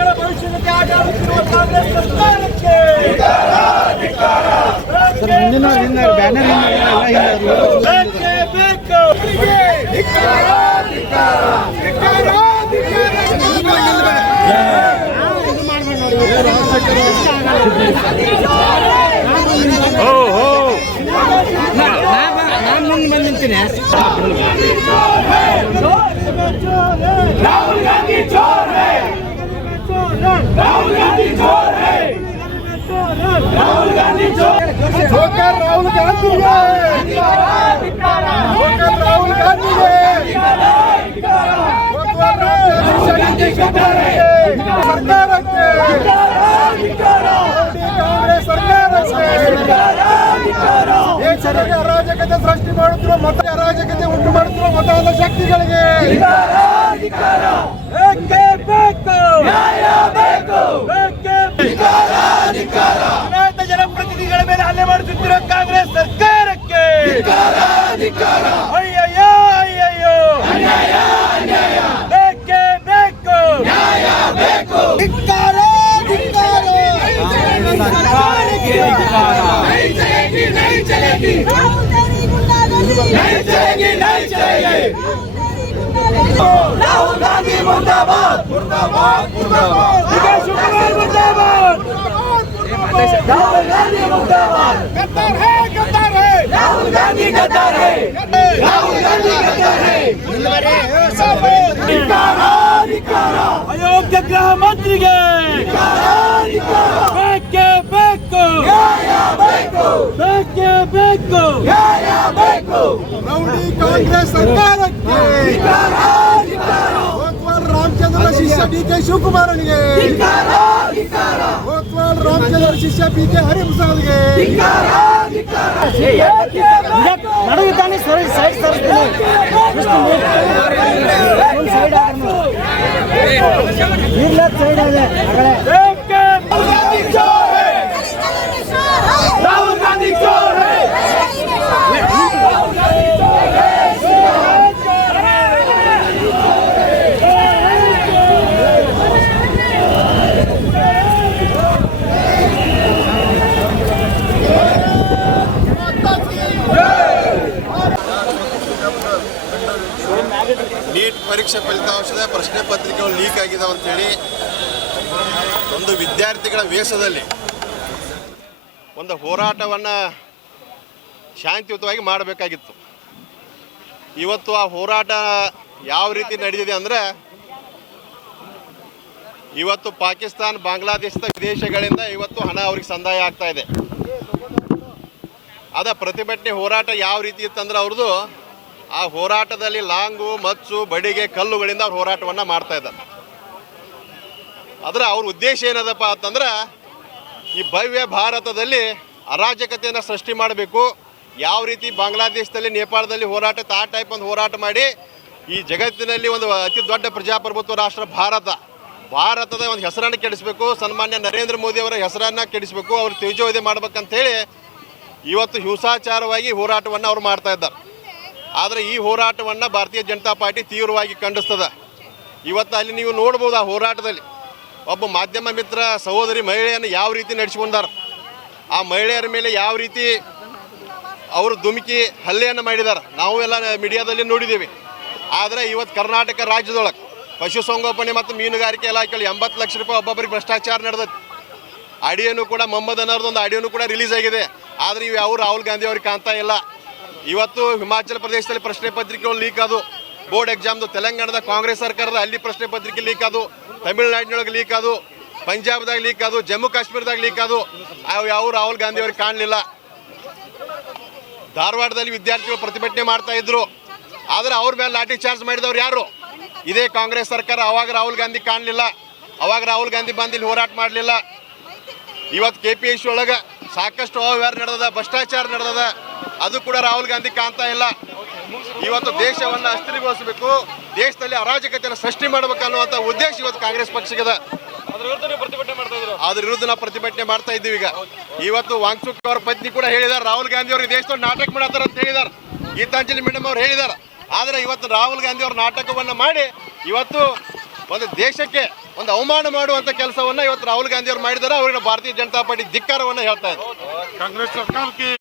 ಮಕ್ಕಳ ಭವಿಷ್ಯಕ್ಕೆ ಆಟ ಆಡುತ್ತಿರುವ ಕಾಂಗ್ರೆಸ್ ಸರ್ಕಾರಕ್ಕೆ राहुल गांधी चोर है, राहुल गांधी चोर है, राहुल गांधी चोर ठोकर राहुल गांधी राहुल गांधी ಸರ್ಕಾರಕ್ಕೆ ಕಾಂಗ್ರೆಸ್ ಸರ್ಕಾರಕ್ಕೆ ಅರಾಜಕತೆ ಸೃಷ್ಟಿ ಮಾಡುತ್ತಿರುವ ಮತ್ತೆ ಅರಾಜಕತೆ ಉಂಟು ಮಾಡುತ್ತಿರುವ ಮತದಾನ ಶಕ್ತಿಗಳಿಗೆ ಚುನಾಯಿತ ಜನಪ್ರತಿನಿಧಿಗಳ ಮೇಲೆ ಹಲ್ಲೆ ಮಾಡುತ್ತಿರುವ ಕಾಂಗ್ರೆಸ್ ಸರ್ಕಾರಕ್ಕೆ ಅಯ್ಯಯ್ಯೋ ಅಯ್ಯಯ್ಯೋ ಬೇಕೇ ಬೇಕು ಧಿಕ್ಕಾರ ಧಿಕ್ಕಾರ राहुल गांधी मुर्दाबाद मुर्दाबाद मुर्दाबाद राहुल गांधी मुर्दाबाद गद्दार है राहुल गांधी गद्दार है राहुल गांधी गद्दार है ಅಯೋಗ್ಯ ಗೃಹ ಮಂತ್ರಿಗೆ ಬೇಕೇ ಬೇಕು ಬೇಕೇ ಬೇಕು ರೌಡಿ ಕಾಂಗ್ರೆಸ್ ಸರ್ಕಾರಕ್ಕೆ ಕೋತ್ವಾಲ್ ರಾಮಚಂದ್ರ ಶಿಷ್ಯ ಡಿ.ಕೆ. ಶಿವಕುಮಾರನಿಗೆ ಕೋತ್ವಾಲ್ ರಾಮಚಂದ್ರ ಶಿಷ್ಯ ಪಿ.ಕೆ. ಹರಿಪ್ರಸಾದ್ಗೆ ನಡುವಿದ್ದಾನೆ ಸೈಡ್ राहुल गांधी चोर है ನೀಟ್ ಪರೀಕ್ಷೆ ಫಲಿತಾಂಶದ ಪ್ರಶ್ನೆ ಪತ್ರಿಕೆಗಳು ಲೀಕ್ ಆಗಿದಾವೆ ಅಂತೇಳಿ ಒಂದು ವಿದ್ಯಾರ್ಥಿಗಳ ವೇಷದಲ್ಲಿ ಒಂದು ಹೋರಾಟವನ್ನು ಶಾಂತಿಯುತವಾಗಿ ಮಾಡಬೇಕಾಗಿತ್ತು. ಇವತ್ತು ಆ ಹೋರಾಟ ಯಾವ ರೀತಿ ನಡೆದಿದೆ ಅಂದರೆ, ಇವತ್ತು ಪಾಕಿಸ್ತಾನ ಬಾಂಗ್ಲಾದೇಶದ ವಿದೇಶಗಳಿಂದ ಇವತ್ತು ಹಣ ಅವ್ರಿಗೆ ಸಂದಾಯ ಆಗ್ತಾ ಇದೆ. ಅದ ಪ್ರತಿಭಟನೆ ಹೋರಾಟ ಯಾವ ರೀತಿ ಇತ್ತಂದ್ರೆ ಅವ್ರದ್ದು ಆ ಹೋರಾಟದಲ್ಲಿ ಲಾಂಗು ಮಚ್ಚು ಬಡಿಗೆ ಕಲ್ಲುಗಳಿಂದ ಅವ್ರು ಹೋರಾಟವನ್ನು ಮಾಡ್ತಾ ಇದ್ದಾರೆ. ಆದರೆ ಅವ್ರ ಉದ್ದೇಶ ಏನದಪ್ಪ ಅಂತಂದ್ರೆ, ಈ ಭವ್ಯ ಭಾರತದಲ್ಲಿ ಅರಾಜಕತೆಯನ್ನು ಸೃಷ್ಟಿ ಮಾಡಬೇಕು. ಯಾವ ರೀತಿ ಬಾಂಗ್ಲಾದೇಶದಲ್ಲಿ ನೇಪಾಳದಲ್ಲಿ ಹೋರಾಟ ಆ ಟೈಪ್ ಒಂದು ಹೋರಾಟ ಮಾಡಿ ಈ ಜಗತ್ತಿನಲ್ಲಿ ಒಂದು ಅತಿ ದೊಡ್ಡ ಪ್ರಜಾಪ್ರಭುತ್ವ ರಾಷ್ಟ್ರ ಭಾರತದ ಒಂದು ಹೆಸರನ್ನು ಕೆಡಿಸಬೇಕು, ಸನ್ಮಾನ್ಯ ನರೇಂದ್ರ ಮೋದಿ ಅವರ ಹೆಸರನ್ನು ಕೆಡಿಸಬೇಕು, ಅವ್ರು ತೇಜೋವಧೆ ಮಾಡ್ಬೇಕಂತೇಳಿ ಇವತ್ತು ಹಿಂಸಾಚಾರವಾಗಿ ಹೋರಾಟವನ್ನು ಅವ್ರು ಮಾಡ್ತಾ ಇದ್ದಾರೆ. ಆದರೆ ಈ ಹೋರಾಟವನ್ನು ಭಾರತೀಯ ಜನತಾ ಪಾರ್ಟಿ ತೀವ್ರವಾಗಿ ಖಂಡಿಸ್ತದೆ. ಇವತ್ತು ಅಲ್ಲಿ ನೀವು ನೋಡ್ಬೋದು, ಆ ಹೋರಾಟದಲ್ಲಿ ಒಬ್ಬ ಮಾಧ್ಯಮ ಮಿತ್ರ ಸಹೋದರಿ ಮಹಿಳೆಯನ್ನು ಯಾವ ರೀತಿ ನಡೆಸಿಕೊಂಡಾರ, ಆ ಮಹಿಳೆಯರ ಮೇಲೆ ಯಾವ ರೀತಿ ಅವರು ಧುಮುಕಿ ಹಲ್ಲೆಯನ್ನು ಮಾಡಿದ್ದಾರೆ ನಾವು ಎಲ್ಲ ಮೀಡಿಯಾದಲ್ಲಿ ನೋಡಿದ್ದೀವಿ. ಆದರೆ ಇವತ್ತು ಕರ್ನಾಟಕ ರಾಜ್ಯದೊಳಗೆ ಪಶುಸಂಗೋಪನೆ ಮತ್ತು ಮೀನುಗಾರಿಕೆ ಇಲಾಖೆಯಲ್ಲಿ 80 ಲಕ್ಷ ರೂಪಾಯಿ ಒಬ್ಬೊಬ್ಬರಿಗೆ ಭ್ರಷ್ಟಾಚಾರ ನಡೆದೈತಿ. ಆಡಿಯೋನು ಕೂಡ ಮೊಹಮ್ಮದ್ ಅನರ್ದೊಂದು ಆಡಿಯೋನು ಕೂಡ ರಿಲೀಸ್ ಆಗಿದೆ. ಆದರೆ ಇವು ಯಾವ ರಾಹುಲ್ ಗಾಂಧಿ ಅವ್ರಿಗೆ ಕಾಣ್ತಾ ಇಲ್ಲ. ಇವತ್ತು ಹಿಮಾಚಲ ಪ್ರದೇಶದಲ್ಲಿ ಪ್ರಶ್ನೆ ಪತ್ರಿಕೆಗಳು ಲೀಕ್ ಅದು, ಬೋರ್ಡ್ ಎಕ್ಸಾಮ್ದು, ತೆಲಂಗಾಣದ ಕಾಂಗ್ರೆಸ್ ಸರ್ಕಾರದ ಅಲ್ಲಿ ಪ್ರಶ್ನೆ ಪತ್ರಿಕೆ ಲೀಕ್ ಅದು, ತಮಿಳುನಾಡಿನೊಳಗೆ ಲೀಕ್ ಅದು, ಪಂಜಾಬ್ದಾಗ ಲೀಕ್ ಅದು, ಜಮ್ಮು ಕಾಶ್ಮೀರದಾಗ ಲೀಕ್ ಅದು. ಯಾವ ರಾಹುಲ್ ಗಾಂಧಿ ಅವ್ರಿಗೆ ಕಾಣಲಿಲ್ಲ. ಧಾರವಾಡದಲ್ಲಿ ವಿದ್ಯಾರ್ಥಿಗಳು ಪ್ರತಿಭಟನೆ ಮಾಡ್ತಾ ಇದ್ರು, ಆದರೆ ಅವ್ರ ಮೇಲೆ ಲಾಠಿ ಚಾರ್ಜ್ ಮಾಡಿದವ್ರು ಯಾರು? ಇದೇ ಕಾಂಗ್ರೆಸ್ ಸರ್ಕಾರ. ಅವಾಗ ರಾಹುಲ್ ಗಾಂಧಿ ಕಾಣಲಿಲ್ಲ, ಅವಾಗ ರಾಹುಲ್ ಗಾಂಧಿ ಬಂದು ಇಲ್ಲಿ ಹೋರಾಟ ಮಾಡಲಿಲ್ಲ. ಇವತ್ತು KPSC ಒಳಗೆ ಸಾಕಷ್ಟು ಅವ್ಯವಹಾರ ನಡೆದದ, ಭ್ರಷ್ಟಾಚಾರ ನಡೆದದ, ಅದು ಕೂಡ ರಾಹುಲ್ ಗಾಂಧಿ ಕಾಣ್ತಾ ಇಲ್ಲ. ಇವತ್ತು ದೇಶವನ್ನು ಅಸ್ಥಿರಗೊಳಿಸಬೇಕು, ದೇಶದಲ್ಲಿ ಅರಾಜಕತೆಯನ್ನು ಸೃಷ್ಟಿ ಮಾಡಬೇಕು ಅನ್ನುವಂಥ ಉದ್ದೇಶ ಇವತ್ತು ಕಾಂಗ್ರೆಸ್ ಪಕ್ಷದ. ಅದ್ರ ವಿರುದ್ಧ ನಾವು ಪ್ರತಿಭಟನೆ ಮಾಡ್ತಾ ಇದ್ದೀವಿ. ಇವತ್ತು ವಾಂಗ್ಚುಕ್ ಅವರ ಪತ್ನಿ ಕೂಡ ಹೇಳಿದ್ದಾರೆ, ರಾಹುಲ್ ಗಾಂಧಿ ಅವರು ದೇಶದಲ್ಲಿ ನಾಟಕ ಮಾಡತ್ತಾರ ಅಂತ ಹೇಳಿದ್ದಾರೆ. ಗೀತಾಂಜಲಿ ಮೇಡಮ್ ಅವ್ರು ಹೇಳಿದ್ದಾರೆ. ಆದರೆ ಇವತ್ತು ರಾಹುಲ್ ಗಾಂಧಿ ಅವರು ನಾಟಕವನ್ನು ಮಾಡಿ ಇವತ್ತು ಒಂದು ದೇಶಕ್ಕೆ ಒಂದು ಅವಮಾನ ಮಾಡುವಂತ ಕೆಲಸವನ್ನ ಇವತ್ತು ರಾಹುಲ್ ಗಾಂಧಿ ಅವರು ಮಾಡಿದ್ದಾರೆ. ಅವ್ರಿಗೆ ಭಾರತೀಯ ಜನತಾ ಪಾರ್ಟಿ ಧಿಕ್ಕಾರವನ್ನ ಹೇಳ್ತಾ ಇದ್ದಾರೆ. ಕಾಂಗ್ರೆಸ್ ಸರ್ಕಾರಕ್ಕೆ